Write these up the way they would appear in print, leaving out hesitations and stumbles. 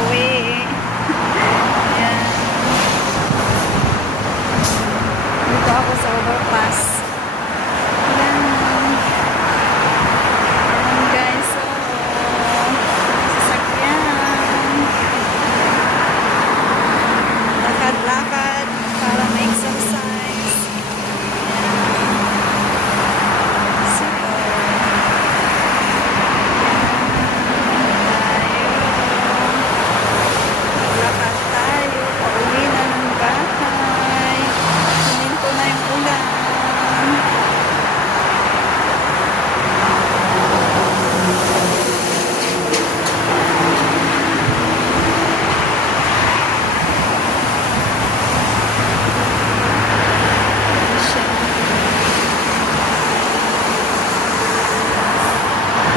pauwi. Ayan. Dito ako sa overpass. Ayan. Ayan guys. So, sasakyan. Lakad-lakad para ma-exercise. So, lakad tayo. Pauwi na ng bahay. Hininto na yung ulan.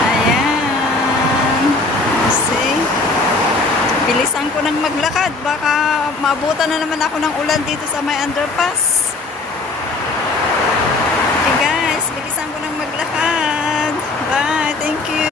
Ayan. See? Bilisan ko nang maglakad. Baka maabutan na naman ako ng ulan dito sa may underpass.